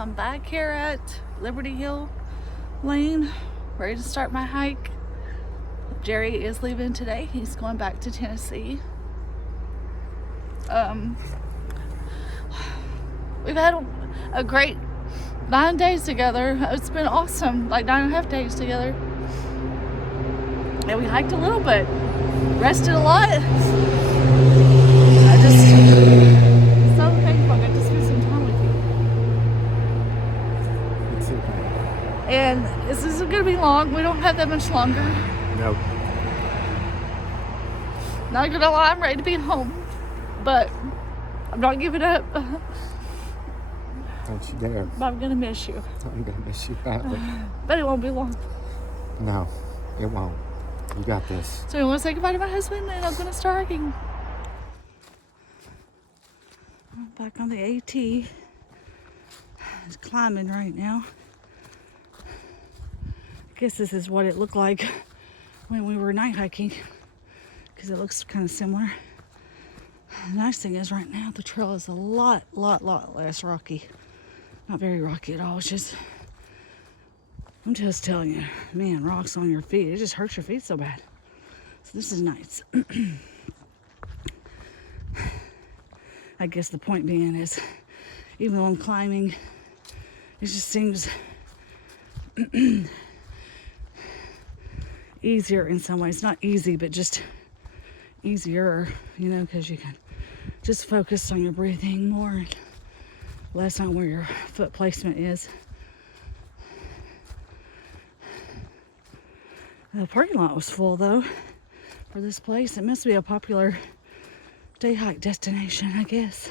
I'm back here at Liberty Hill Lane, ready to start my hike. Jerry is leaving today. He's going back to Tennessee. We've had a great 9 days together. It's been awesome, like 9.5 days together. And we hiked a little bit, rested a lot. It's so thankful I got to spend some time with you. And this isn't going to be long. We don't have that much longer. Nope. Not going to lie, I'm ready to be home. But I'm not giving up. Don't you dare. But I'm going to miss you. I'm going to miss you badly. But it won't be long. No, it won't. You got this. So I want to say goodbye to my husband and I'm going to start hiking. I'm back on the AT. It's climbing right now. I guess this is what it looked like when we were night hiking, because it looks kind of similar. The nice thing is right now the trail is a lot less rocky. Not very rocky at all. It's just, I'm just telling you, man, rocks on your feet. It just hurts your feet so bad. So this is nice. I guess the point being is, even though I'm climbing, it just seems easier in some ways. Not easy, but just easier, because you can just focus on your breathing more, less on where your foot placement is. The parking lot was full though for this place. It must be a popular day hike destination, I guess.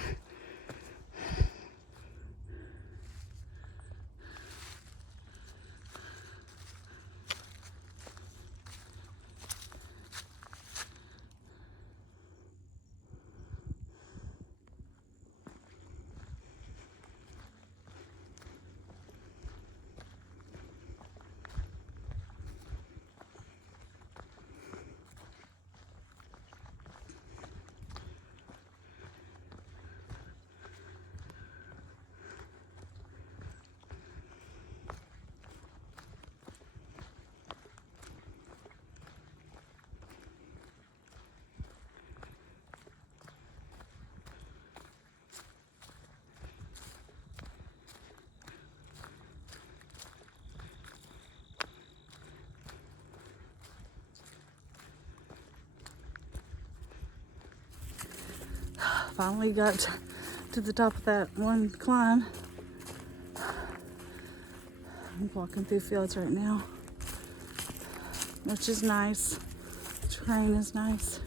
Finally got to the top of that one climb. I'm walking through fields right now, which is nice. The terrain is nice.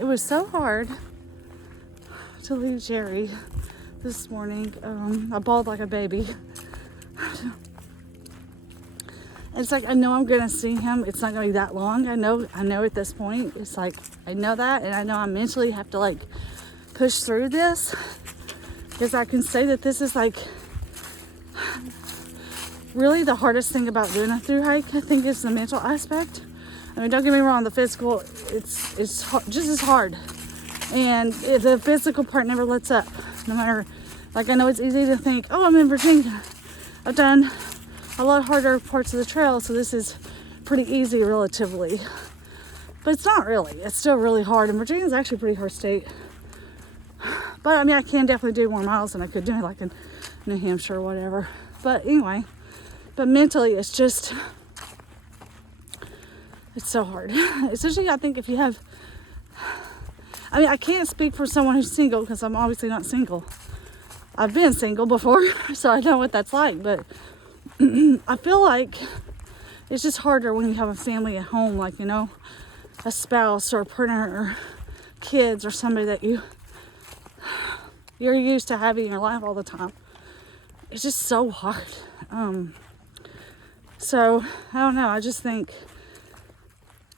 It was so hard to leave Jerry this morning. I bawled like a baby. It's like, I know I'm going to see him. It's not going to be that long. I know at this point. It's like, I know that. And I know I mentally have to push through this. Because I can say that this is really the hardest thing about doing a through hike. I think it's the mental aspect. I mean, don't get me wrong. The physical, it's just as hard. And the physical part never lets up. No matter, I know it's easy to think, oh, I'm in Virginia. I've done a lot harder parts of the trail, so this is pretty easy relatively. But it's not really. It's still really hard, and Virginia's actually a pretty hard state. But I mean, I can definitely do more miles than I could do in New Hampshire or whatever. But anyway, mentally it's so hard. Especially I think if you have, I can't speak for someone who's single because I'm obviously not single. I've been single before, so I know what that's like, but I feel like it's just harder when you have a family at home, a spouse or a partner or kids or somebody that you're used to having in your life all the time. It's just so hard. So I don't know. I just think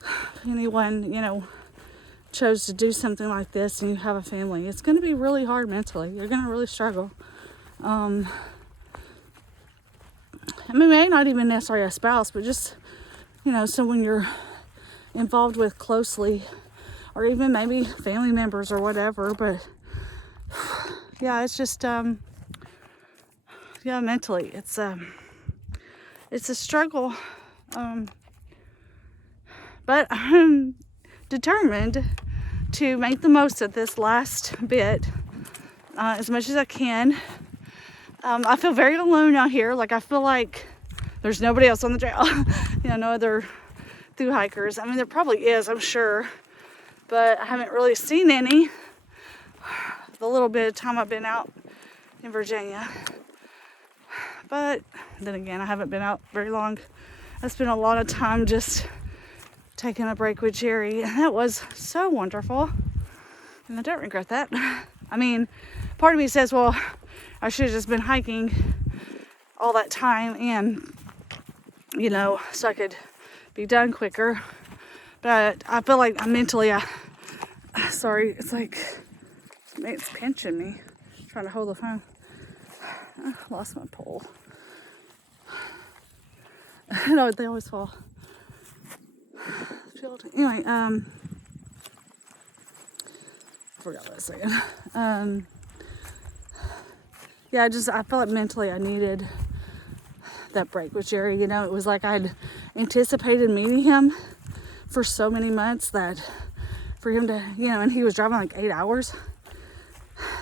if anyone, chose to do something like this and you have a family, it's going to be really hard mentally. You're going to really struggle. Maybe not even necessarily a spouse, but just, someone you're involved with closely, or even maybe family members or whatever. But yeah, it's just yeah, mentally it's a struggle, but I'm determined to make the most of this last bit as much as I can. I feel very alone out here. Like, I feel like there's nobody else on the trail. You know, no other through hikers. I mean, there probably is, I'm sure, but I haven't really seen any the little bit of time I've been out in Virginia. But then again, I haven't been out very long. I spent a lot of time just taking a break with Jerry, and that was so wonderful, and I don't regret that. I mean, part of me says, well, I should have just been hiking all that time, and you know, so I could be done quicker. But I feel like I'm mentally, sorry, it's like it's pinching me, trying to hold the phone. I lost my pole. No, they always fall. Anyway, I forgot what I was saying. Yeah, I felt like mentally I needed that break with Jerry. You know, it was like I'd anticipated meeting him for so many months that for him to, you know, and he was driving like 8 hours.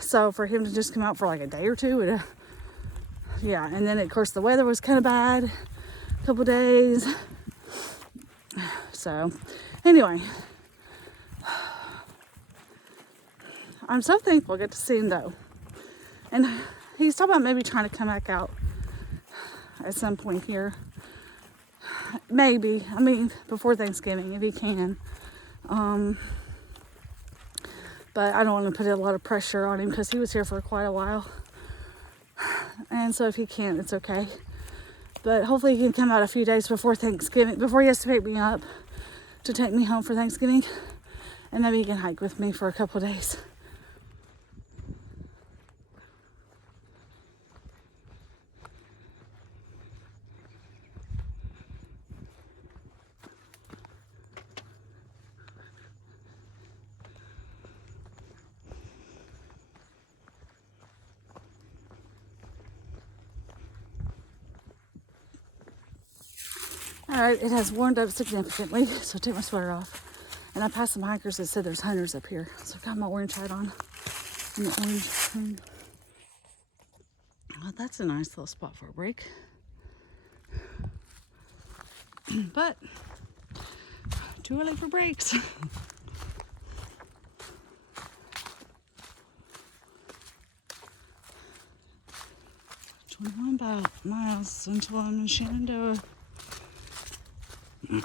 So for him to just come out for like a day or two, yeah. And then of course the weather was kind of bad, a couple days. So anyway, I'm so thankful I get to see him though. And he's talking about maybe trying to come back out at some point here. Maybe, I mean, before Thanksgiving, if he can. But I don't want to put a lot of pressure on him because he was here for quite a while. And so if he can't, it's okay. But hopefully he can come out a few days before Thanksgiving, before he has to pick me up to take me home for Thanksgiving. And maybe he can hike with me for a couple of days. Alright, it has warmed up significantly, so I take my sweater off. And I passed some hikers that said there's hunters up here. So I've got my orange hat on. And the orange thing. Well, that's a nice little spot for a break. But, too early for breaks. 21 miles until I'm in Shenandoah. Yep,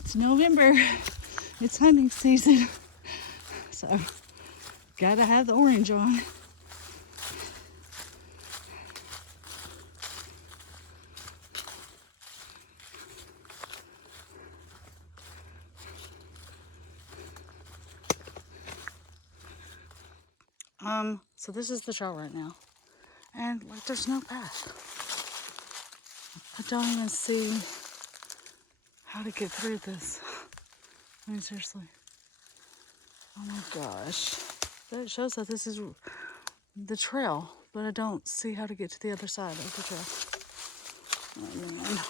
it's November. It's hunting season. So, gotta have the orange on. So this is the trail right now. And like there's no path. I don't even see how to get through this. I mean, seriously. Oh my gosh. That shows that this is the trail, but I don't see how to get to the other side of the trail. Oh man.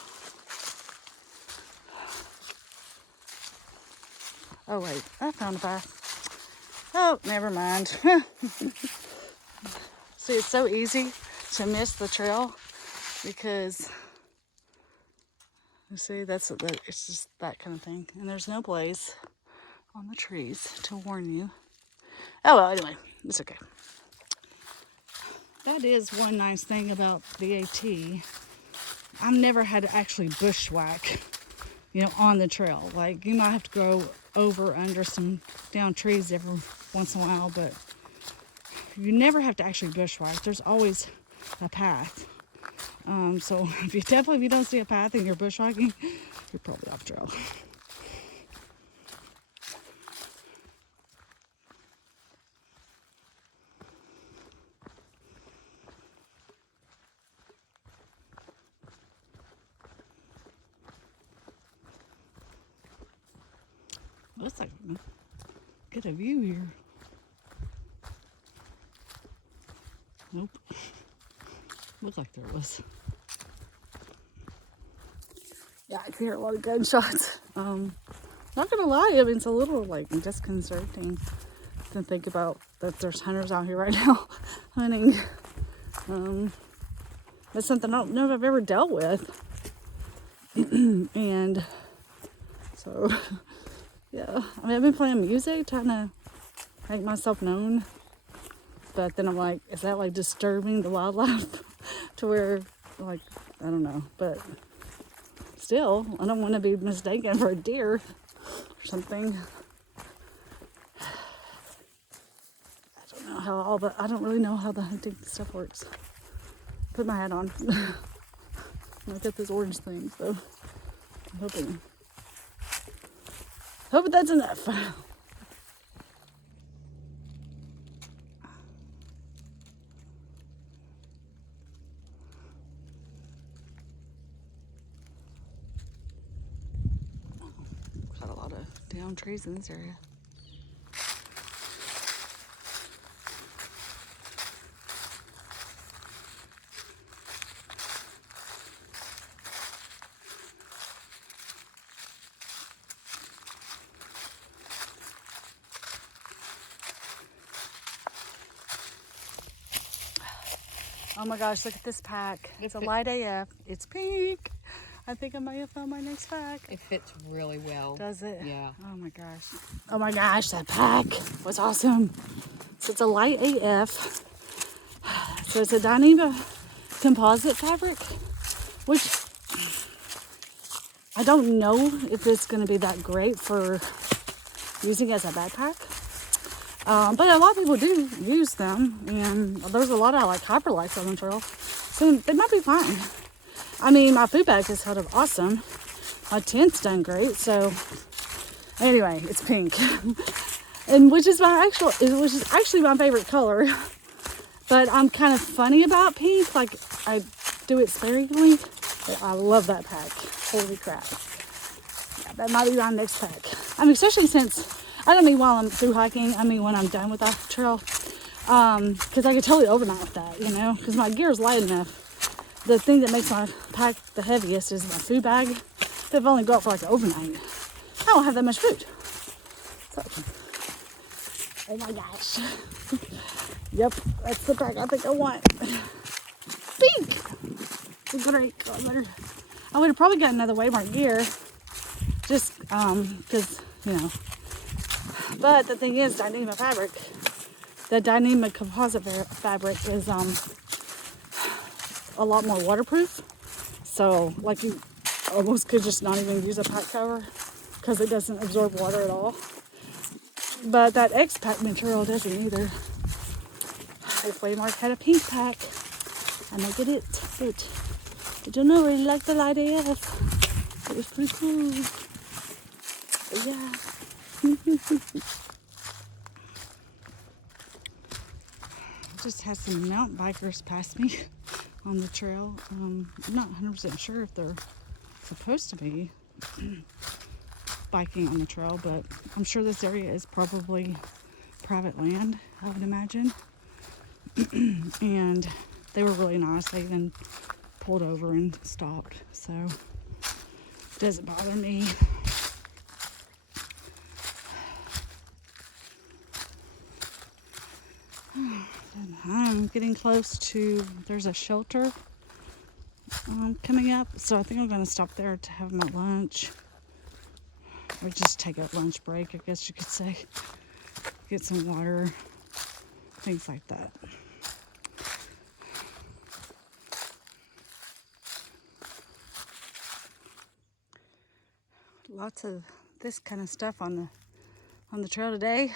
Oh wait, I found a path. Oh, never mind. See, it's so easy to miss the trail because you see, it's just that kind of thing. And there's no blaze on the trees to warn you. Oh well, anyway, it's okay. That is one nice thing about the AT. I've never had to actually bushwhack, you know, on the trail. Like, you might have to go over under some down trees every once in a while, but you never have to actually bushwhack. There's always a path. So if you don't see a path and you're bushwhacking, You're probably off trail. Looks like we get a view here. Nope. Looked like there was. Yeah, I can hear a lot of gunshots. Not gonna lie, I mean, it's a little like disconcerting to think about that there's hunters out here right now hunting. That's something I don't know if I've ever dealt with. And so, yeah, I mean, I've been playing music, trying to make myself known. But then I'm like, is that like disturbing the wildlife to where, like, I don't know. But still, I don't want to be mistaken for a deer or something. I don't really know how the hunting stuff works. Put my hat on. I got this orange thing, so I'm hoping that's enough. Got a lot of down trees in this area. Oh my gosh, look at this pack. It's a light AF. It's pink. I think I may have found my next pack. It fits really well. Does it? Yeah. Oh my gosh. Oh my gosh, that pack was awesome. So it's a light AF. So it's a Dyneema composite fabric, which I don't know if it's going to be that great for using as a backpack. But a lot of people do use them, and there's a lot of like hyperlights on the trail, so they might be fine. I mean, my food bag is held up awesome. My tent's done great. So anyway, it's pink, and which is actually my favorite color. But I'm kind of funny about pink. Like, I do it sparingly, but I love that pack. Holy crap! Yeah, that might be my next pack. I mean, especially since I don't mean while I'm through hiking. I mean when I'm done with that trail, because I could totally overnight with that, you know, because my gear is light enough. The thing that makes my pack the heaviest is my food bag. They've only got for like overnight. I don't have that much food. So, oh my gosh. Yep, that's the pack I think I want. Pink. It's a great color. I would have probably got another Waymark gear, just because, you know. But the thing is, Dyneema fabric, the Dyneema composite fabric is a lot more waterproof. So, like, you almost could just not even use a pack cover because it doesn't absorb water at all. But that X-Pack material doesn't either. If Waymark had a pink pack, I might get it. But I don't know, I really like the light AF. It was pretty cool. But yeah. Just had some mountain bikers pass me on the trail. I'm not 100% sure if they're supposed to be biking on the trail, but I'm sure this area is probably private land, I would imagine. And they were really nice. They even pulled over and stopped, so it doesn't bother me. I'm getting close to, there's a shelter coming up, so I think I'm going to stop there to have my lunch, or just take a lunch break, I guess you could say. Get some water, things like that. Lots of this kind of stuff on the trail today.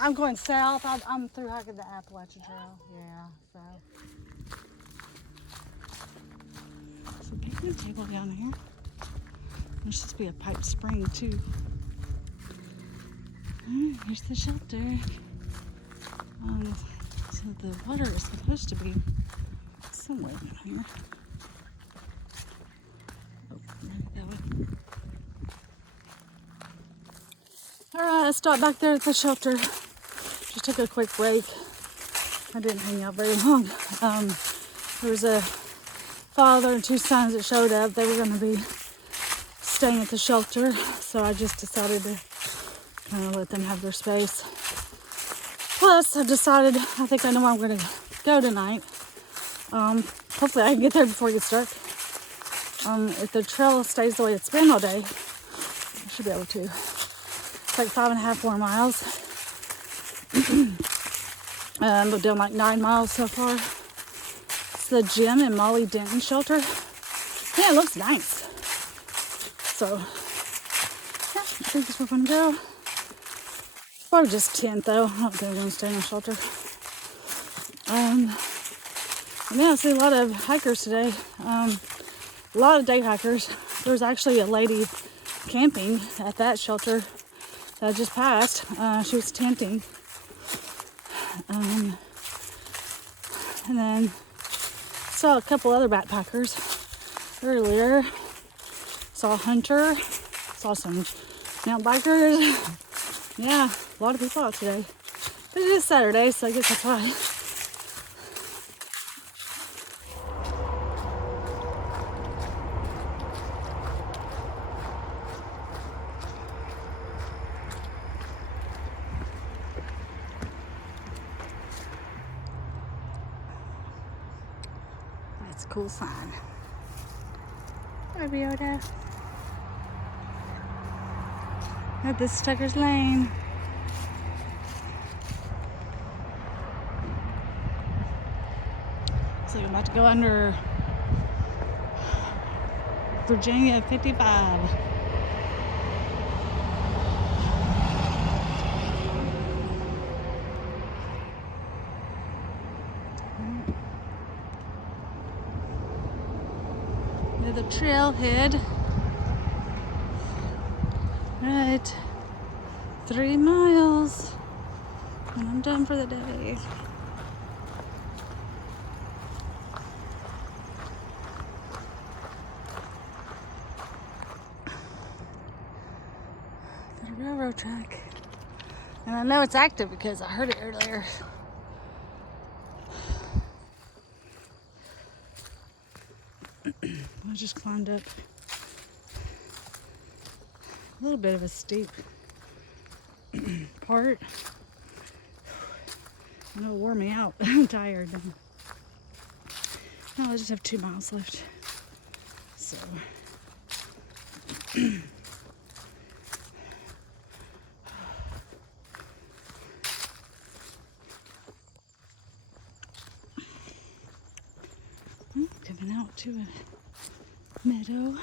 I'm going south. I'm through hiking the Appalachian Trail. Yeah, so. There's a picnic table down here. There's supposed to be a pipe spring too. Here's the shelter. So the water is supposed to be somewhere down here. Oh, there we go. Alright, I stopped back there at the shelter. Just took a quick break. I didn't hang out very long. There was a father and two sons that showed up. They were going to be staying at the shelter, so I just decided to kind of let them have their space. Plus, I decided, I think I know where I'm going to go tonight. Hopefully I can get there before it gets dark. If the trail stays the way it's been all day, I should be able to. It's like 5.5 more miles. We've done like 9 miles so far. It's the Jim and Molly Denton shelter. Yeah, it looks nice. So, yeah, I think that's where we're going to go. Probably just tent though. I'm not going to stay in a shelter. Yeah, I see a lot of hikers today. A lot of day hikers. There was actually a lady camping at that shelter that I just passed. She was tenting. And then saw a couple other backpackers earlier. Saw Hunter. Saw some mountain bikers. Yeah, a lot of people out today. But it is Saturday, so I guess that's why. That's a cool sign. Hi, Biota. At this Tucker's Lane. So I'm about to go under Virginia 55. Near the trailhead. Right, 3 miles, and I'm done for the day. The railroad track, and I know it's active because I heard it earlier. I just climbed up a little bit of a steep part. I know it wore me out. I'm tired. Now I just have 2 miles left. So coming out to a meadow.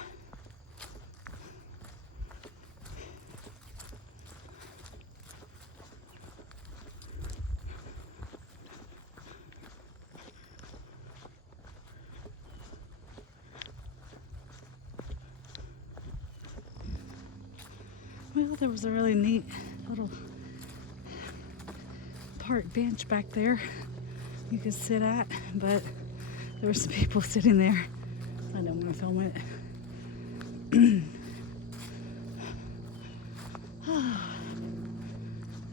Well, there was a really neat little park bench back there you could sit at, but there were some people sitting there. I don't want to film it.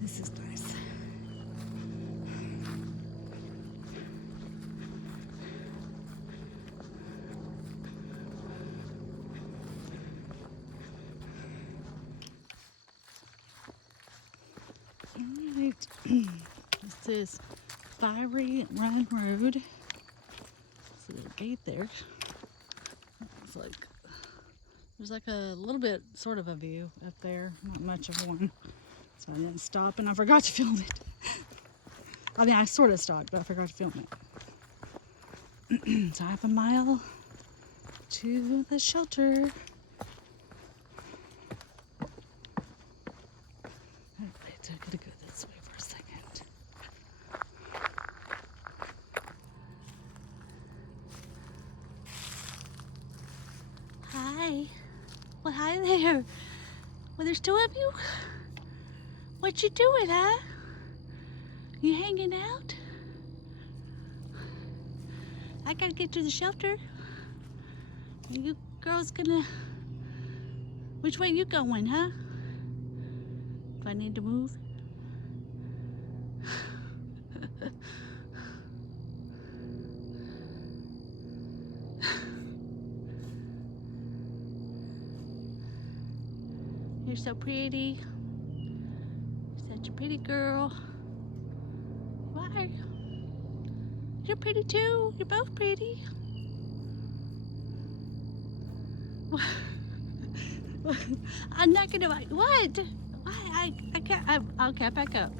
This is nice. Alright, this is Fiery Run Road. There's a little gate there. It's like, there's like a little bit sort of a view up there, not much of one. So I didn't stop and I forgot to film it. I mean, I sort of stopped, but I forgot to film it. So 1/2 mile to the shelter. I gotta go this way for a second. Hi. Well, hi there. Well, there's two of you? What you doing, huh? You hanging out? I gotta get to the shelter. You girls gonna... Which way you going, huh? Do I need to move? You're so pretty. You're such a pretty girl. You are. You're pretty too. You're both pretty. I'm not gonna. What? Why? I can't. I can't back up.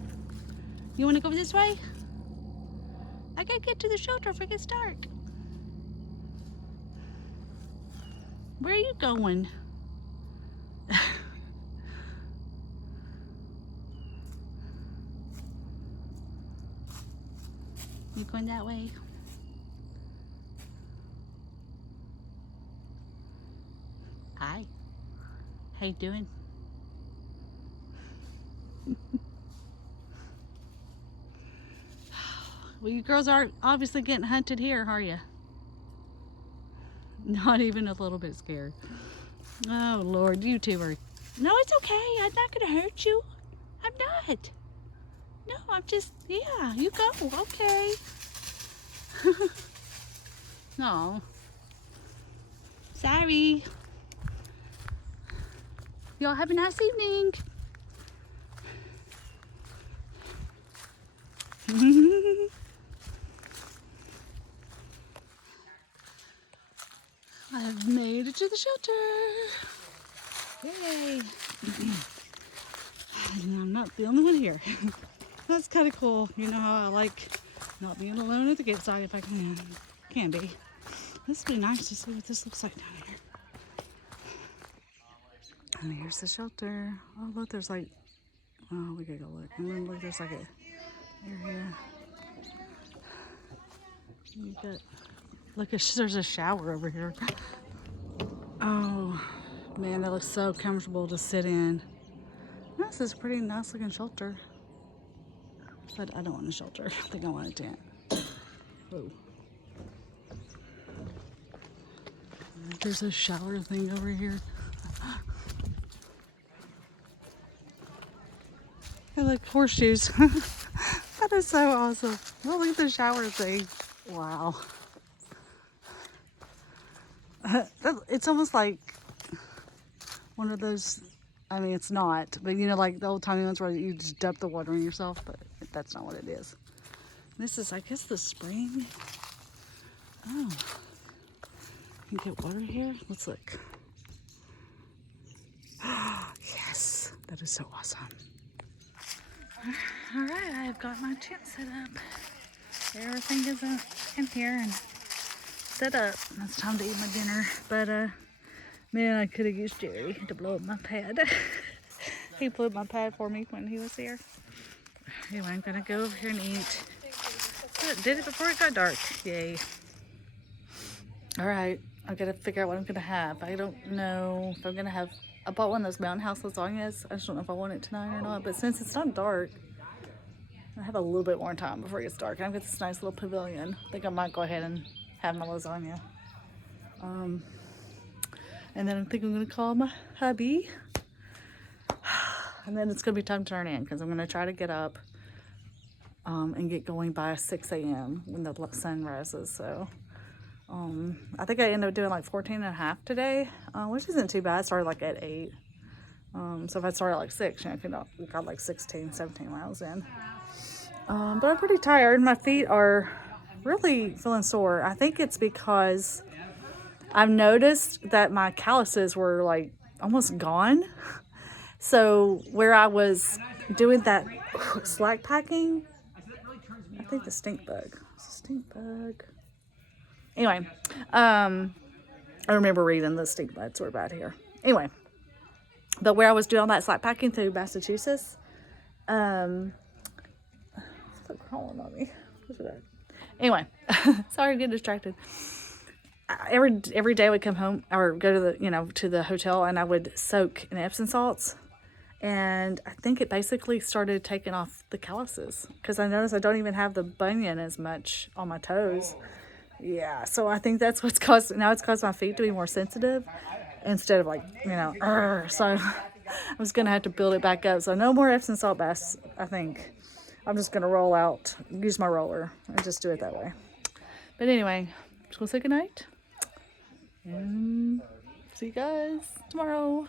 You wanna go this way? I gotta get to the shelter if it gets dark. Where are you going? You going that way? Hi. How you doing? Well, you girls are obviously getting hunted here, are you? Not even a little bit scared. Oh, Lord, you two are... No, it's okay. I'm not going to hurt you. I'm not. No, I'm just... Yeah, you go. Okay. No. Sorry. Y'all have a nice evening. I've made it to the shelter. Yay. And I'm not the only one here. That's kind of cool. You know how I like not being alone at the campsite if I can be. This would be nice to see what this looks like down here. And here's the shelter. Oh, look, there's like, oh, we gotta go look. And then look, there's like a area. You got, look, there's a shower over here. Oh, man, that looks so comfortable to sit in. This is a pretty nice looking shelter. But I don't want a shelter. I think I want a tent. Whoa. There's a shower thing over here. I like horseshoes. That is so awesome. Well, look at the shower thing. Wow. It's almost like one of those, I mean, it's not, but you know, like the old timey ones where you just dump the water on yourself, but that's not what it is. This is, I guess, the spring. Oh. You can get water here. Let's look. Yes, that is so awesome. All right, I have got my tent set up. Everything is in here and set up. It's time to eat my dinner. But man, I could have used Jerry to blow up my pad. He blew up my pad for me when he was here. Anyway, I'm gonna go over here and eat. Did it before it got dark. Yay. All right, I gotta figure out what I'm gonna have. I don't know if I'm gonna have, I bought one of those Mountain House lasagnas. I just don't know if I want it tonight or not, but since it's not dark, I have a little bit more time before it gets dark. I've got this nice little pavilion. I think I might go ahead and have my lasagna. And then I think I'm gonna call my hubby. And then it's gonna be time to turn in because I'm gonna try to get up and get going by 6 a.m. when the sun rises. So I think I ended up doing like 14 and a half today, which isn't too bad. I started like at 8. So if I started at like 6, you know, I could got like 16, 17 miles in. But I'm pretty tired. My feet are really feeling sore. I think it's because I've noticed that my calluses were like almost gone. So where I was doing that slack packing, I think the stink bug. Anyway, I remember reading the stink bugs were bad here. Anyway, but where I was doing all that slack packing through Massachusetts, stop crawling on me. Anyway, sorry, I'm getting distracted. every day I would come home or go to to the hotel, and I would soak in Epsom salts. And I think it basically started taking off the calluses because I noticed I don't even have the bunion as much on my toes. Yeah, so I think that's what's caused, now it's caused my feet to be more sensitive instead of like, so I was going to have to build it back up. So no more Epsom salt baths, I think. I'm just going to use my roller and just do it that way. But anyway, just going to say goodnight and see you guys tomorrow.